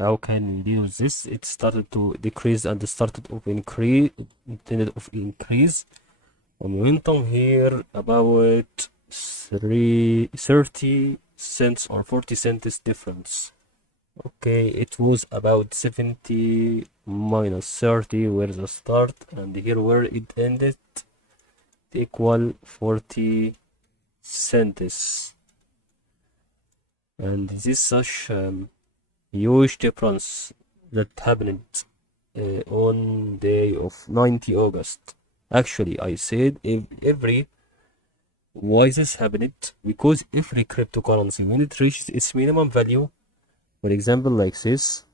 How can we deal with this? It started to decrease and started of increase, intended of increase. Momentum here about 30 cents or 40 cents difference. Okay, it was about 70 minus 30 where the start, and here where it ended equal 40 cents. And this is such huge difference that happened on day of 90 August. Actually, I said why this happened? Because every cryptocurrency, when it reaches its minimum value, for example, like this,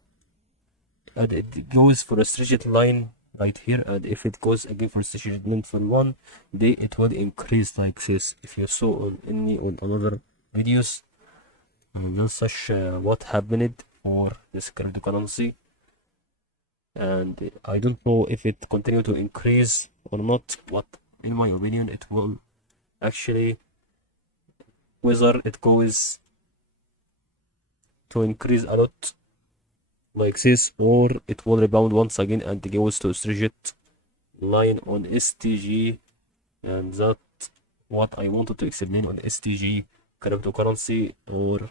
and it goes for a straight line right here, and if it goes again for a straight line for one day, it will increase like this. If you saw on another videos, that's such what happened for this cryptocurrency, and I don't know if it continue to increase or not, but in my opinion it will actually, whether it goes to increase a lot like this or it will rebound once again and goes to straight line on STG. And that what I wanted to explain on STG cryptocurrency or